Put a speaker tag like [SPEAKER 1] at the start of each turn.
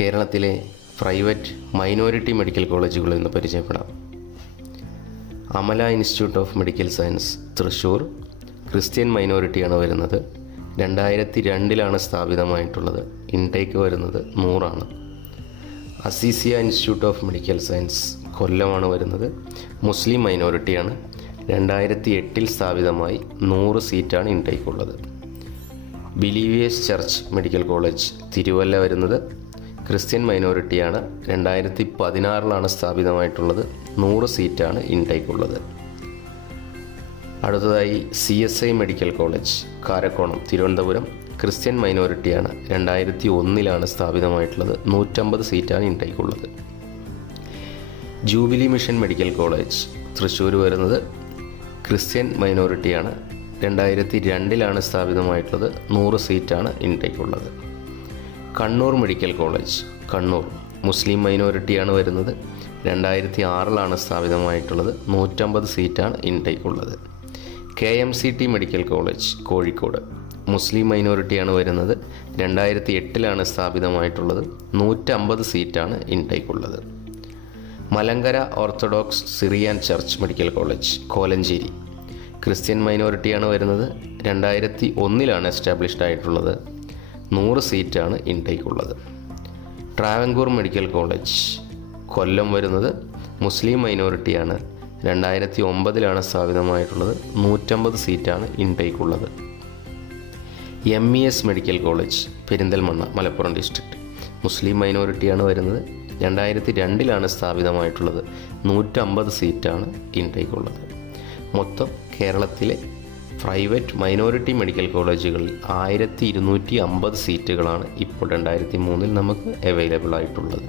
[SPEAKER 1] കേരളത്തിലെ private minority medical കോളേജുകളിൽ നിന്ന് പരിചയപ്പെടാം. Amala institute of medical science Thrissur Christian മൈനോറിറ്റിയാണ് വരുന്നത്. രണ്ടായിരത്തി രണ്ടിലാണ് സ്ഥാപിതമായിട്ടുള്ളത്. ഇൻടേക്ക് വരുന്നത് നൂറാണ്. Azeezia institute of medical science കൊല്ലമാണ് വരുന്നത്. മുസ്ലിം മൈനോറിറ്റിയാണ് രണ്ടായിരത്തി എട്ടിൽ സ്ഥാപിതമായി നൂറ് സീറ്റാണ് ഇൻടേക്ക് ഉള്ളത് believers church medical college Thiruvalla വരുന്നത്. ക്രിസ്ത്യൻ മൈനോറിറ്റിയാണ് രണ്ടായിരത്തി പതിനാറിലാണ് സ്ഥാപിതമായിട്ടുള്ളത്. നൂറ് സീറ്റാണ് ഇൻടേക്ക് ഉള്ളത് അടുത്തതായി C S I medical college Karakonam Thiruvananthapuram. Christian മൈനോറിറ്റിയാണ് രണ്ടായിരത്തി ഒന്നിലാണ് സ്ഥാപിതമായിട്ടുള്ളത്. നൂറ്റമ്പത് സീറ്റാണ് ഇൻടേക്ക് ഉള്ളത് jubilee mission medical college Thrissur വരുന്നത് ക്രിസ്ത്യൻ മൈനോറിറ്റിയാണ്. രണ്ടായിരത്തി രണ്ടിലാണ് സ്ഥാപിതമായിട്ടുള്ളത്. നൂറ് സീറ്റാണ് ഇൻടേക്ക് ഉള്ളത് കണ്ണൂർ മെഡിക്കൽ കോളേജ് കണ്ണൂർ മുസ്ലിം മൈനോറിറ്റിയാണ് വരുന്നത്. രണ്ടായിരത്തി ആറിലാണ് സ്ഥാപിതമായിട്ടുള്ളത്. നൂറ്റമ്പത് സീറ്റാണ് ഇൻടേക്ക് ഉള്ളത്. K M C T medical college Kozhikode മുസ്ലിം മൈനോറിറ്റിയാണ് വരുന്നത്. രണ്ടായിരത്തി എട്ടിലാണ് സ്ഥാപിതമായിട്ടുള്ളത്. നൂറ്റമ്പത് സീറ്റാണ് ഇൻടേക്ക് ഉള്ളത്. Malankara orthodox Syrian church medical college Kolenchery. Christian മൈനോറിറ്റിയാണ് വരുന്നത്. രണ്ടായിരത്തി ഒന്നിലാണ് എസ്റ്റാബ്ലിഷ്ഡ് ആയിട്ടുള്ളത്. നൂറ് സീറ്റാണ് ഇൻടേക്ക് ഉള്ളത് ട്രാവൻകൂർ മെഡിക്കൽ കോളേജ്. കൊല്ലം വരുന്നത് മുസ്ലിം മൈനോറിറ്റിയാണ്. രണ്ടായിരത്തി ഒമ്പതിലാണ് സ്ഥാപിതമായിട്ടുള്ളത്. നൂറ്റമ്പത് സീറ്റാണ് ഇൻടേക്ക് ഉള്ളത് M E S medical college Perinthalmanna Malappuram district മുസ്ലിം മൈനോറിറ്റിയാണ് വരുന്നത്. രണ്ടായിരത്തി രണ്ടിലാണ് സ്ഥാപിതമായിട്ടുള്ളത്. നൂറ്റമ്പത് സീറ്റാണ് ഇൻടേക്ക് ഉള്ളത് മൊത്തം കേരളത്തിലെ പ്രൈവറ്റ് മൈനോറിറ്റി മെഡിക്കൽ കോളേജുകളിൽ ആയിരത്തി ഇരുന്നൂറ്റി അമ്പത് സീറ്റുകളാണ് ഇപ്പോൾ രണ്ടായിരത്തി മൂന്നിൽ നമുക്ക് അവൈലബിൾ ആയിട്ടുള്ളത്.